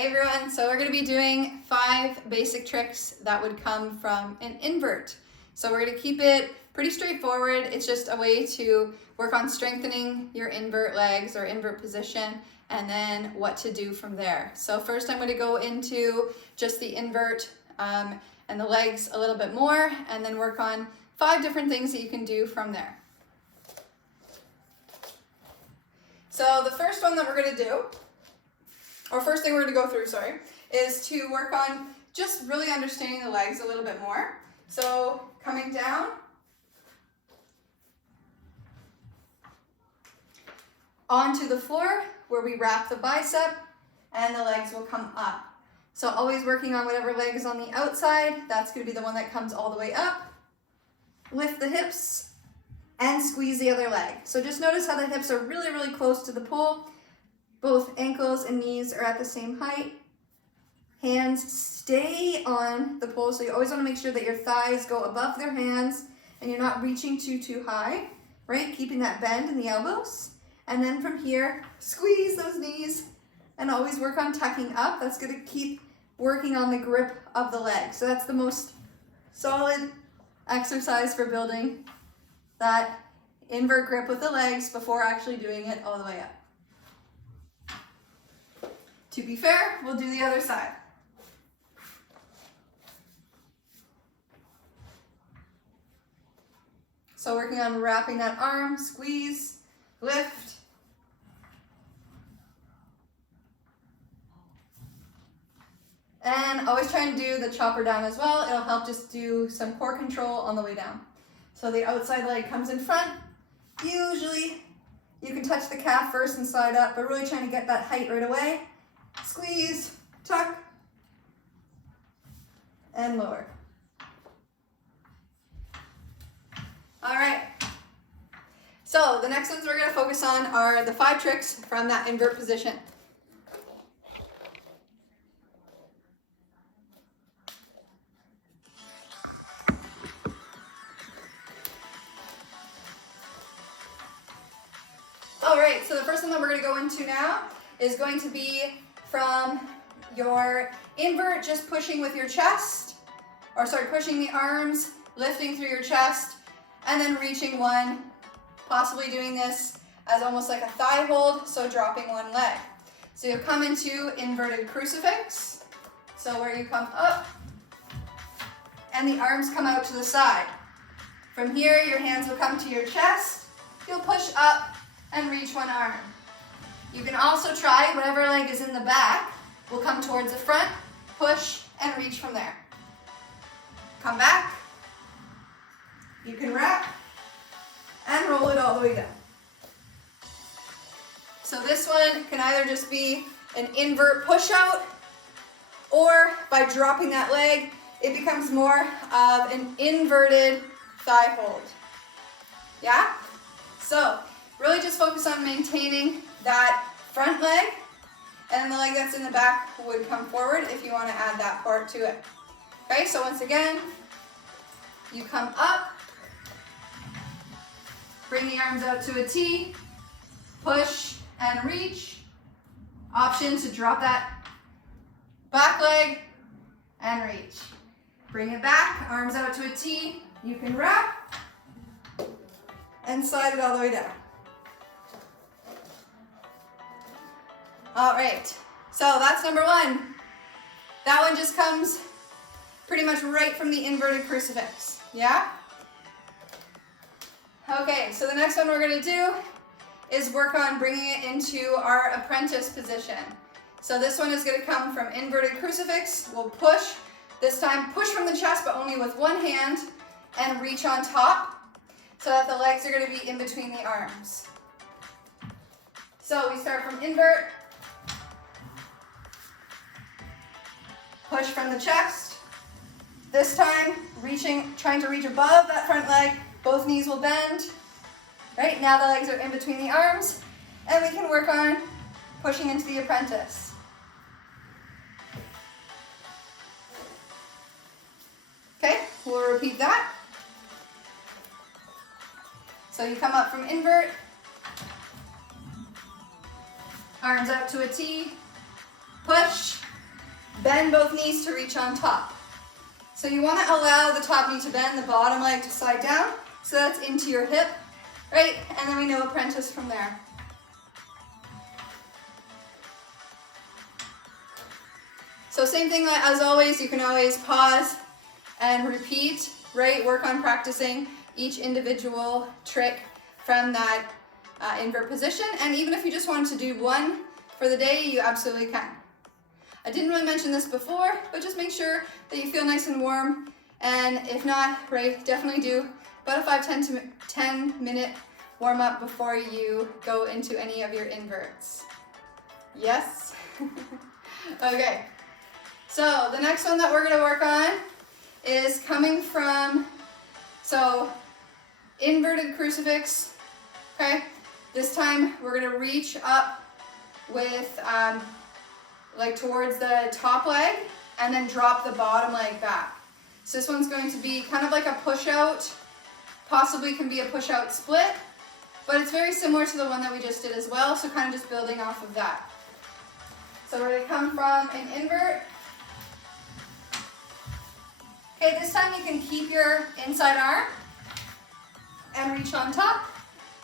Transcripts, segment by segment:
Hey everyone, so we're going to be doing 5 basic tricks that would come from an invert. So we're going to keep it pretty straightforward. It's just a way to work on strengthening your invert legs or invert position and then what to do from there. So first I'm going to go into just the invert and the legs a little bit more and then work on 5 different things that you can do from there. So the first one that we're going to do, or first thing we're going to go through, is to work on just really understanding the legs a little bit more. So coming down, onto the floor where we wrap the bicep and the legs will come up. So always working on whatever leg is on the outside, that's going to be the one that comes all the way up. Lift the hips and squeeze the other leg. So just notice how the hips are really, really close to the pole. Both ankles and knees are at the same height. Hands stay on the pole, so you always want to make sure that your thighs go above their hands and you're not reaching too high, right? Keeping that bend in the elbows. And then from here, squeeze those knees and always work on tucking up. That's going to keep working on the grip of the leg. So that's the most solid exercise for building that invert grip with the legs before actually doing it all the way up. To be fair, we'll do the other side. So working on wrapping that arm, squeeze, lift. And always try and do the chopper down as well. It'll help just do some core control on the way down. So the outside leg comes in front. Usually you can touch the calf first and slide up, but really trying to get that height right away. Squeeze, tuck, and lower. All right. So the next ones we're going to focus on are the 5 tricks from that invert position. All right, so the first one that we're going to go into now is going to be from your invert, just pushing with your chest, or pushing the arms, lifting through your chest, and then reaching one, possibly doing this as almost like a thigh hold, so dropping one leg. So you'll come into inverted crucifix, so where you come up, and the arms come out to the side. From here, your hands will come to your chest, you'll push up and reach one arm. You can also try whatever leg is in the back will come towards the front, push, and reach from there. Come back. You can wrap and roll it all the way down. So this one can either just be an invert push out, or by dropping that leg, it becomes more of an inverted thigh hold. Yeah? So really just focus on maintaining that front leg, and then the leg that's in the back would come forward if you want to add that part to it. Okay, so once again, you come up, bring the arms out to a T, push and reach. Option to drop that back leg and reach. Bring it back, arms out to a T, you can wrap and slide it all the way down. All right, so that's number 1. That one just comes pretty much right from the inverted crucifix, yeah? Okay, so the next one we're gonna do is work on bringing it into our apprentice position. So this one is gonna come from inverted crucifix. We'll push, this time push from the chest, but only with one hand, and reach on top so that the legs are gonna be in between the arms. So we start from invert, push from the chest. This time, trying to reach above that front leg. Both knees will bend. Right, now the legs are in between the arms, and we can work on pushing into the apprentice. Okay, we'll repeat that. So you come up from invert, arms out to a T, push, Bend both knees to reach on top. So you want to allow the top knee to bend, the bottom leg to slide down, so that's into your hip, right? And then we know apprentice from there. So same thing as always, you can always pause and repeat, right? Work on practicing each individual trick from that invert position. And even if you just wanted to do one for the day, you absolutely can. I didn't really mention this before, but just make sure that you feel nice and warm. And if not, right, definitely do about a 5-10 minute warm up before you go into any of your inverts. Yes? Okay. So the next one that we're going to work on is coming from, so inverted crucifix, okay? This time we're going to reach up with like towards the top leg and then drop the bottom leg back. So this one's going to be kind of like a push out, possibly can be a push out split, but it's very similar to the one that we just did as well, so kind of just building off of that. So we're going to come from an invert. Okay, this time you can keep your inside arm and reach on top.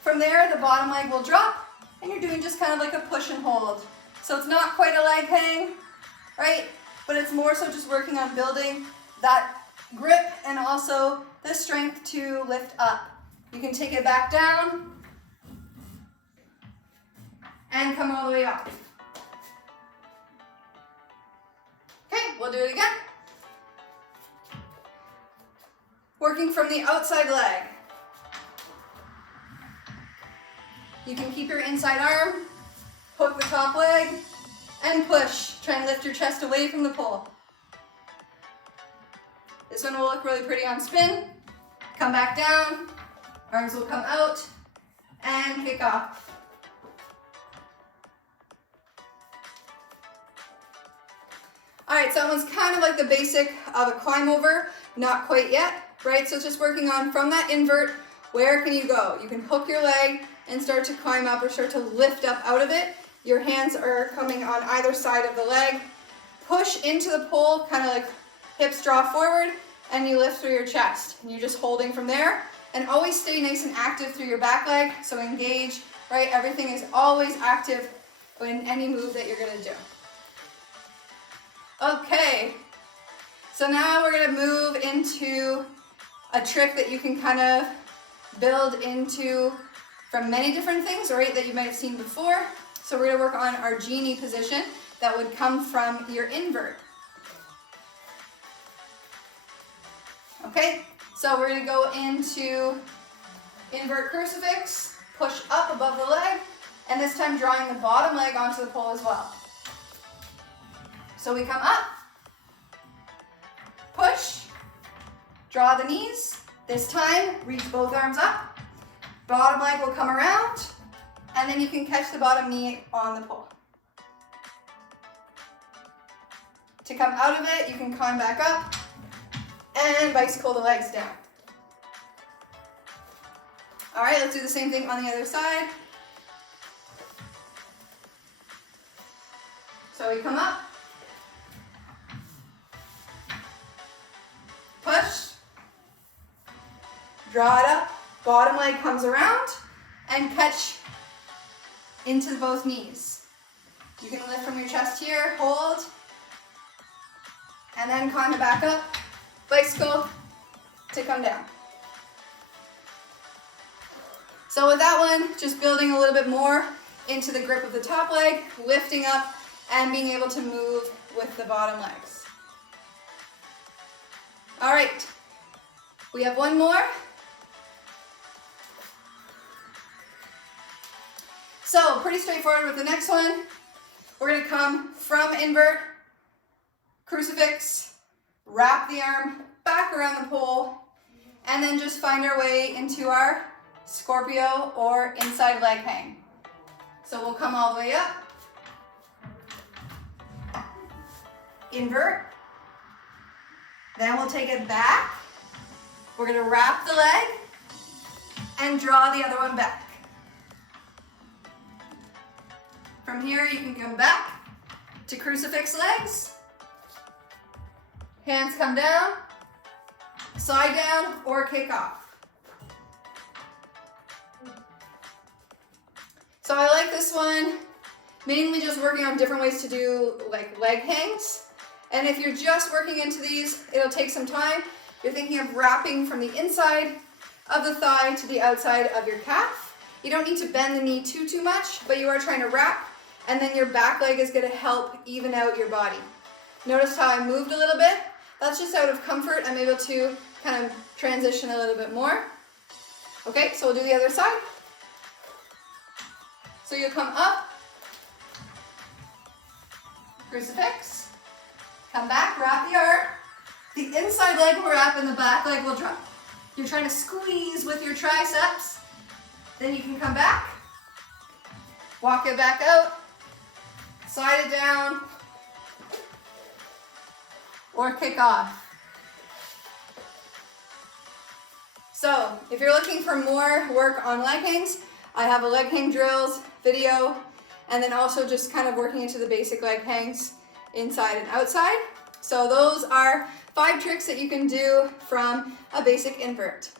From there, the bottom leg will drop, and you're doing just kind of like a push and hold. So it's not quite a leg hang, right? But it's more so just working on building that grip and also the strength to lift up. You can take it back down and come all the way up. Okay, we'll do it again. Working from the outside leg. You can keep your inside arm, hook the top leg, and push. Try and lift your chest away from the pole. This one will look really pretty on spin. Come back down, arms will come out, and kick off. All right, so that one's kind of like the basic of a climb over, not quite yet, right? So it's just working on from that invert, where can you go? You can hook your leg and start to climb up or start to lift up out of it. Your hands are coming on either side of the leg. Push into the pole, kind of like hips draw forward, and you lift through your chest. And you're just holding from there. And always stay nice and active through your back leg, so engage, right? Everything is always active in any move that you're gonna do. Okay, so now we're gonna move into a trick that you can kind of build into from many different things, right, that you might have seen before. So we're gonna work on our genie position that would come from your invert. Okay, so we're gonna go into invert crucifix, push up above the leg, and this time drawing the bottom leg onto the pole as well. So we come up, push, draw the knees. This time, reach both arms up. Bottom leg will come around, and then you can catch the bottom knee on the pole. To come out of it, you can climb back up and bicycle the legs down. All right, let's do the same thing on the other side. So we come up, push, draw it up, bottom leg comes around, and catch into both knees. You can lift from your chest here, hold, and then climb it back up, bicycle to come down. So with that one, just building a little bit more into the grip of the top leg, lifting up, and being able to move with the bottom legs. All right, we have one more. So pretty straightforward with the next one. We're gonna come from invert, crucifix, wrap the arm back around the pole, and then just find our way into our Scorpio or inside leg hang. So we'll come all the way up, invert, then we'll take it back. We're gonna wrap the leg and draw the other one back. From here, you can come back to crucifix legs, Hands come down, side down, or kick off. So I like this one, mainly just working on different ways to do like leg hangs. And if you're just working into these, it'll take some time. You're thinking of wrapping from the inside of the thigh to the outside of your calf. You don't need to bend the knee too much, but you are trying to wrap, and then your back leg is gonna help even out your body. Notice how I moved a little bit? That's just out of comfort. I'm able to kind of transition a little bit more. Okay, so we'll do the other side. So you'll come up, crucifix, come back, wrap the arm. The inside leg will wrap and the back leg will drop. You're trying to squeeze with your triceps. Then you can come back, walk it back out, slide it down, or kick off. So if you're looking for more work on leg hangs, I have a leg hang drills video, and then also just kind of working into the basic leg hangs inside and outside. So those are 5 tricks that you can do from a basic invert.